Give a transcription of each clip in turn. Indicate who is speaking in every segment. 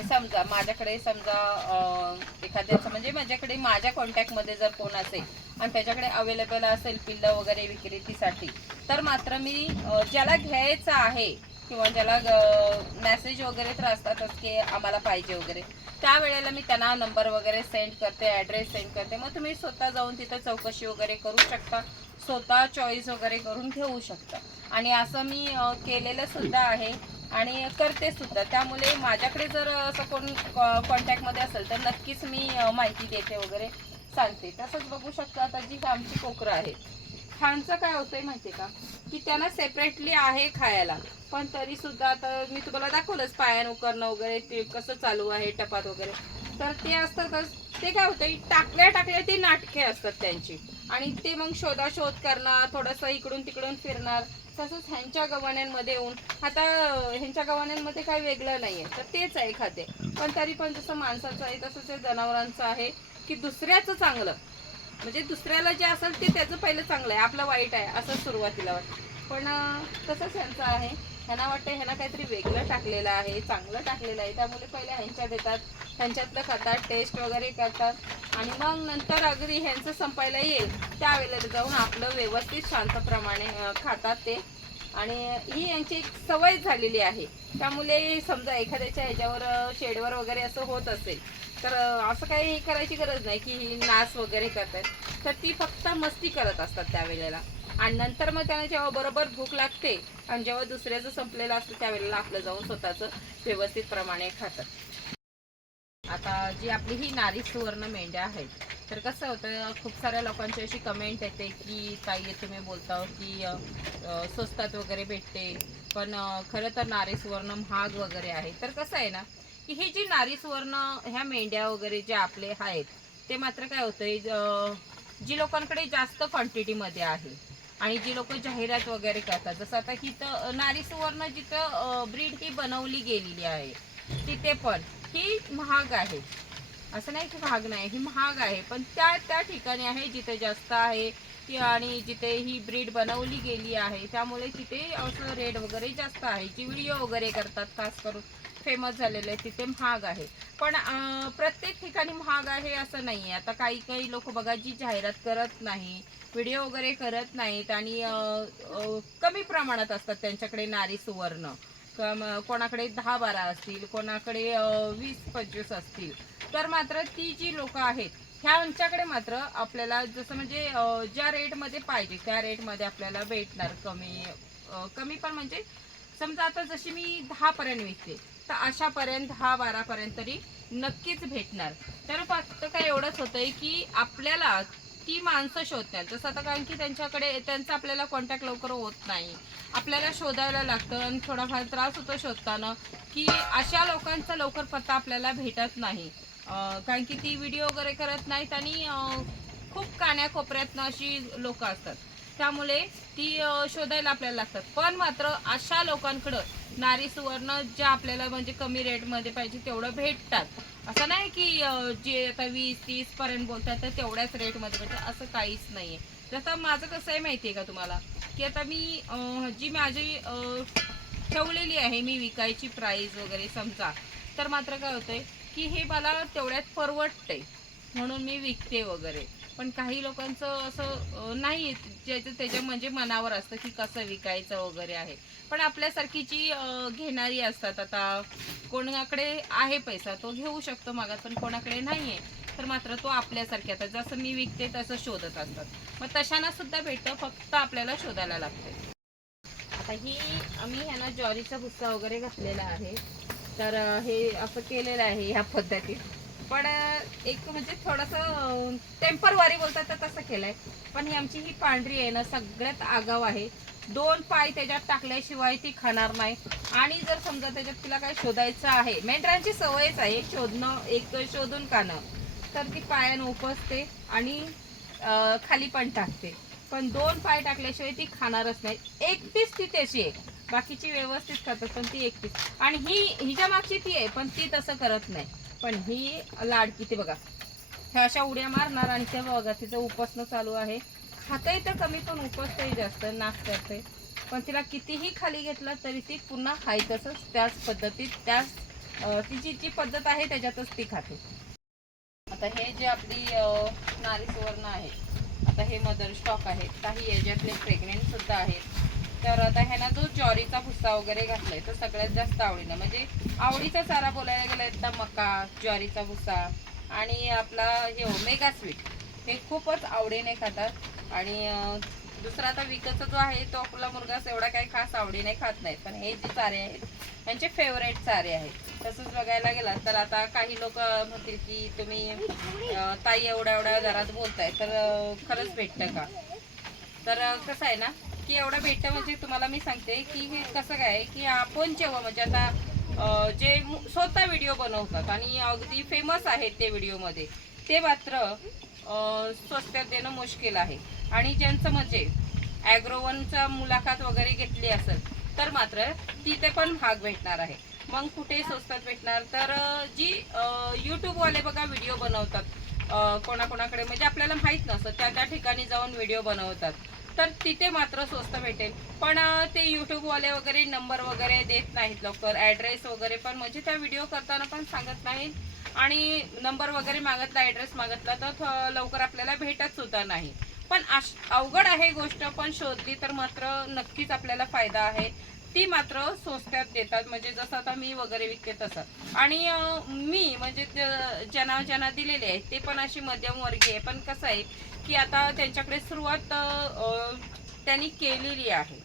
Speaker 1: समजा माझ्याकडे समजा एखाद्याचं म्हणजे माझ्याकडे माझ्या कॉन्टॅक्टमध्ये जर कोण असेल आणि त्याच्याकडे अवेलेबल असेल पिल्लं वगैरे विक्रेतीसाठी तर मात्र मी ज्याला घ्यायचं आहे किंवा ज्याला मेसेज वगैरे तर असतातच की आम्हाला पाहिजे वगैरे त्यावेळेला मी त्यांना नंबर वगैरे सेंड करते ॲड्रेस सेंड करते. मग तुम्ही स्वतः जाऊन तिथं चौकशी वगैरे करू शकता स्वतः चॉईस वगैरे करून घेऊ शकता. आणि असं मी केलेलं सुद्धा आहे. आणि करते सुद्धा. त्यामुळे माझ्याकडे जर असं कोण कॉन्टॅक्टमध्ये असेल तर नक्कीच मी माहिती देते वगैरे सांगते. तसंच बघू शकता आता जी आमची कोकरं आहेत. खांचं काय होतंय माहिती का? की त्यांना सेपरेटली आहे खायला. पण तरी सुद्धा आता मी तुम्हाला दाखवलंच पायान उकरणं वगैरे ते कसं चालू आहे टपात वगैरे. तर ते असतातच ते काय होतं टाकल्या टाकल्या ते नाटके असतात त्यांची. आणि ते मग शोधाशोध करणार थोडंसं इकडून तिकडून फिरणार. तसंच ह्यांच्या गव्हाण्यांमध्ये येऊन आता ह्यांच्या गव्हाण्यांमध्ये काही वेगळं नाही आहे तर तेच आहे खाते. पण तरी पण जसं माणसाचं आहे तसंच हे जनावरांचं आहे की दुसऱ्याचं चांगलं. म्हणजे दुसऱ्याला जे असेल ते त्याचं पहिलं चांगलं आहे आपलं वाईट आहे असं सुरुवातीला वाटतं. पण तसंच ह्यांचं आहे. ह्यांना वाटतं ह्यांना काहीतरी वेगळं टाकलेलं आहे चांगलं टाकलेलं आहे. त्यामुळे पहिले ह्यांच्या देतात ह्यांच्यातलं खातात टेस्ट वगैरे करतात. आणि मग नंतर अगदी ह्यांचं संपायला येईल त्यावेळेला जाऊन आपलं व्यवस्थित शांतप्रमाणे खातात ते. आणि ही यांची एक सवय झालेली आहे. त्यामुळे समजा एखाद्याच्या ह्याच्यावर शेडवर वगैरे असं होत असेल तर असं काही हे करायची गरज नाही की ही नाच वगैरे करतात तर ती फक्त मस्ती करत असतात त्यावेळेला आणि नंतर मग त्यांना जेव्हा बरोबर भूक लागते आणि जेव्हा दुसऱ्याचं संपलेलं असतं त्यावेळेला आपलं जाऊन स्वतःचं व्यवस्थित प्रमाणे खातात. आता जी आपली ही नारी सुवर्ण मेंढ्या आहेत तर कसं होतं खूप साऱ्या लोकांची अशी कमेंट येते की ताई तुम्ही बोलता हो की स्वस्तात वगैरे भेटते पण खरं तर नारी सुवर्ण महाग वगैरे आहे. तर कसं आहे ना की हे जी नारी सुवर्ण ह्या मेंढ्या वगैरे जे आपले आहेत ते मात्र काय होतंय जी लोकांकडे जास्त क्वांटिटीमध्ये आहे आणि जी लोक जाहिरात वगैरे करतात जसं आता हिथं नारी सुवर्ण जिथं ब्रीड ही बनवली गेलेली आहे तिथे पण ही महाग आहे. असं नाही की महाग नाही ही महाग आहे पण त्या त्या ठिकाणी आहे जिथे जास्त आहे की आणि जिथे ही ब्रीड बनवली गेली आहे त्यामुळे तिथे असं रेट वगैरे जास्त आहे जी व्हिडिओ वगैरे करतात खास करून. फेमस झालेले आहे तिथे महाग आहे. पण प्रत्येक ठिकाणी महाग आहे असं नाही आहे आता काही काही लोक बघा जी जाहिरात करत नाही व्हिडिओ वगैरे करत नाहीत आणि कमी प्रमाणात असतात त्यांच्याकडे नारी सुवर्ण. कोणाकडे दहा बारा असतील कोणाकडे वीस पंचवीस असतील. तर मात्र ती जी लोक आहेत ह्यांच्याकडे मात्र आपल्याला जसं म्हणजे ज्या रेटमध्ये पाहिजे त्या रेटमध्ये आपल्याला भेटणार कमी कमी पण म्हणजे समजा आता जशी मी दहापर्यंत विकते तर अशापर्यंत दहा वारापर्यंत तरी नक्कीच भेटणार. तर फक्त काय एवढंच होतंय की आपल्याला ती माणसं शोधण्यात जसं आता कारण की त्यांच्याकडे त्यांचा आपल्याला कॉन्टॅक्ट लवकर होत नाही. आपल्याला शोधायला लागतं आणि थोडाफार त्रास होतो शोधताना की अशा लोकांचा लवकर पत्ता आपल्याला भेटत नाही. कारण की ती व्हिडिओ वगैरे करत नाहीत आणि खूप कान्याकोपऱ्यातनं अशी लोकं असतात. त्यामुळे ती शोधायला आपल्याला लागतात. पण मात्र अशा लोकांकडं नारी सुवर्ण ज्या आपल्याला म्हणजे कमी रेटमध्ये पाहिजे तेवढं भेटतात. असं नाही की जे आता वीस तीस पर्यंत बोलतात तर तेवढ्याच रेटमध्ये भेटतात. असं काहीच नाही आहे जसं माझं कसं आहे माहिती आहे का तुम्हाला? की आता मी जी माझी ठेवलेली आहे मी विकायची प्राईस वगैरे समजा तर मात्र काय होतंय की हे मला तेवढ्यात परवडते म्हणून मी विकते वगैरे. पण काही लोकांचं असं नाही ज्याचं त्याच्या म्हणजे मनावर असतं की कसं विकायचं वगैरे आहे. पण आपल्यासारखी जी घेणारी असतात आता कोणाकडे आहे पैसा तो घेऊ शकतो मागात पण कोणाकडे नाही आहे तर मात्र तो आपल्यासारखे आता जसं मी विकते तसं शोधत असतात. मग तशांना सुद्धा भेटतं फक्त आपल्याला शोधायला लागते. आता ही आम्ही ह्यांना ज्वारीचा भुस्सा वगैरे घातलेला आहे. तर हे असं केलेलं आहे ह्या पद्धतीत. पण एक म्हणजे थोडंसं टेम्परवारी बोलतात तर तसं केलंय. पण ही आमची ही पांढरी आहे ना सगळ्यात आगाव आहे. दोन पाय त्याच्यात टाकल्याशिवाय ती खाणार नाही. आणि जर समजा त्याच्यात तिला काय शोधायचं आहे मेंढरांची सवयच आहे शोधणं एक शोधून खाणं तर ती पायानं उपसते आणि खाली पण टाकते. पण दोन पाय टाकल्याशिवाय ती खाणारच नाही. एकटीच ती त्याची आहे. बाकीची व्यवस्थित खातात पण ती एकटीच. आणि ही हिच्या मागची ती आहे पण ती तसं करत नाही. पण ही लाडकी ती बघा. ह्या अशा उड्या मारणार आणि त्या बघा तिचं उपसणं चालू आहे. खातंय तर कमी पण उपसतंय जास्त नाश करते पण तिला कितीही खाली घेतलं तरी ती पुन्हा खायतच त्याच पद्धतीत त्याच तिची जी पद्धत आहे त्याच्यातच ती खाते. आता हे जे आपली नारी सुवर्ण आहे आता हे मदर स्टॉक आहे काही याच्यातले प्रेग्नेंट सुद्धा आहेत. तर आता ह्याला जो ज्वारीचा भुस्सा वगैरे घातलाय तो सगळ्यात जास्त आवडीनं. म्हणजे आवडीचा चारा बोलायला गेला एकदा मका ज्वारीचा भुस्सा आणि आपला हे मेगा स्वीट हे खूपच आवडीने खातात. आणि दुसरा आता विकतचा जो आहे तो आपला मुलगा एवढा काही खास आवडीने खात नाही. पण हे जे चारे आहेत यांचे फेवरेट चारे आहेत. तसंच बघायला गेला तर आता काही लोक म्हणतील की तुम्ही ताई एवढ्या एवढ्या दरात बोलताय तर खरंच भेटतं का? तर कसं आहे ना की एवढं भेटतं म्हणजे तुम्हाला मी सांगते की हे कसं काय की आपण जेव्हा म्हणजे आता जे स्वतः व्हिडिओ बनवतात आणि अगदी फेमस आहेत ते व्हिडिओमध्ये ते मात्र स्वस्तात देणं मुश्किल आहे. आणि ज्यांचं म्हणजे ॲग्रोवनचा मुलाखत वगैरे घेतली असेल तर मात्र तिथे पण भाग भेटणार आहे. मग कुठे स्वस्तात भेटणार? तर जी यूट्यूबवाले बघा व्हिडिओ बनवतात कोणाकोणाकडे म्हणजे आपल्याला माहीत नसतं त्या त्या ठिकाणी जाऊन व्हिडिओ बनवतात. तर तिथे मात्र स्वस्त भेटेल. पण ते यूट्यूबवाले वगैरे नंबर वगैरे देत नाहीत लवकर. ॲड्रेस वगैरे पण. म्हणजे त्या व्हिडिओ करताना पण सांगत नाहीत. आणि नंबर वगैरे मागतला ॲड्रेस मागतला तर लवकर आपल्याला भेटत सुद्धा नाही. पण अवघड आहे गोष्ट. पण शोधली तर मात्र नक्कीच आपल्याला फायदा आहे. ती मात्र स्वस्तात देतात म्हणजे जसं आता मी वगैरे विकते तसं. आणि मी म्हणजे ज- ज्यांना ज्यांना दिलेले आहेत ते पण अशी मध्यमवर्गीय पण कसं आहे की आता त्यांच्याकडे सुरुवात त्यांनी केलेली आहे.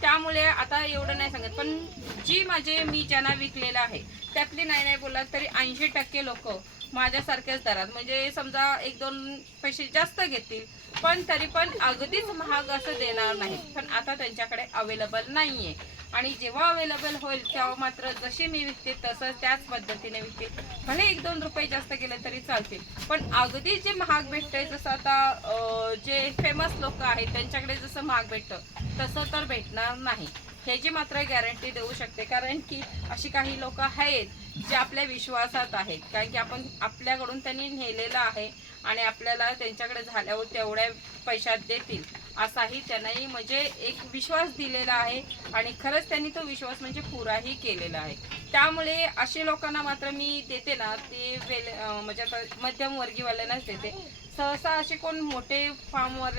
Speaker 1: त्यामुळे आता एवढं नाही सांगत. पण जी माझे मी ज्यांना विकलेलं आहे त्यातली नाही नाही बोललात तरी ऐंशी टक्के लोक माझ्यासारख्याच दरात. म्हणजे समजा एक दोन पैसे जास्त घेतील पण तरी पण अगदीच महाग असं देणार नाही पण आता त्यांच्याकडे अवेलेबल नाही आहे आणि जेव्हा अवेलेबल होईल तेव्हा मात्र जशी मी विकते तसं त्याच पद्धतीने विकते. भले एक दोन रुपये जास्त गेले तरी चालतील. पण अगदी जे महाग भेटतंय जसं आता जे फेमस लोक आहेत त्यांच्याकडे जसं महाग भेटतं तसं तर भेटणार नाही. ह्याची मात्र गॅरंटी देऊ शकते. कारण की अशी काही लोक आहेत जे आपल्या विश्वासात आहेत. कारण की आपण आपल्याकडून त्यांनी नेलेलं आहे आणि आपल्याला त्यांच्याकडे झाल्यावर तेवढ्या पैशात देतील. असाही त्यांनाही म्हणजे एक विश्वास दिलेला आहे आणि खरंच त्यांनी तो विश्वास म्हणजे पुराही केलेला आहे. त्यामुळे असे लोकांना मात्र मी देते ना ते वेल म्हणजे आता मध्यमवर्गीवाल्यांनाच देते. सहसा असे कोण मोठे फार्मवर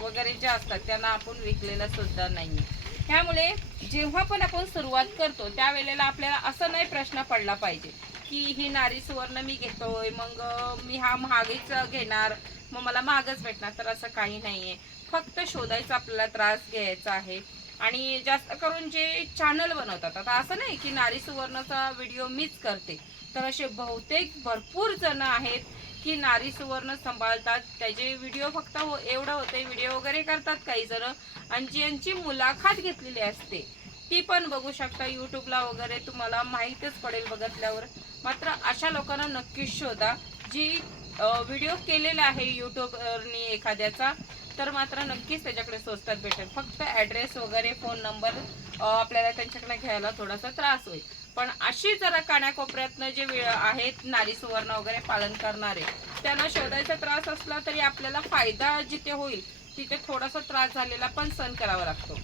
Speaker 1: वगैरे जे असतात त्यांना आपण विकलेलं सुद्धा नाही त्यामुळे जेव्हा पण आपण सुरुवात करतो त्यावेळेला आपल्याला असं नाही प्रश्न पडला पाहिजे. की ही नारी सुवर्ण मी घेतोय मग मी हा महागीच घेणार मग मला महागच भेटणार तर असं काही नाहीये. फक्त शोधायचा आपल्याला त्रास घ्यायचा आहे. आणि जास्त करून जे चॅनल बनवतात आता असं नाही की नारी सुवर्णचा व्हिडिओ मीच करते तर असे बहुतेक भरपूर जण आहेत की नारी सुवर्ण सांभाळतात. त्याचे व्हिडिओ फक्त हो एवढं होते व्हिडिओ वगैरे करतात काही जण. आणि ज्यांची मुलाखत घेतलेली असते ती पण बघू शकता यूट्यूबला वगैरे तुम्हाला माहीतच पडेल बघितल्यावर. मात्र अशा लोकांना नक्कीच शोधा जी व्हिडिओ केलेला आहे यूट्यूबनी एखाद्याचा तर मात्र नक्कीच त्याच्याकडे स्वस्तात भेटेल. फक्त ॲड्रेस वगैरे फोन नंबर आपल्याला त्यांच्याकडे घ्यायला थोडासा त्रास होईल. पण अशी जरा कानाकोपऱ्यातनं जे वे- आहेत नारी सुवर्ण वगैरे पालन करणारे त्यांना शोधायचा त्रास असला तरी आपल्याला फायदा जिथे होईल तिथे थोडासा त्रास झालेला पण सहन करावा लागतो.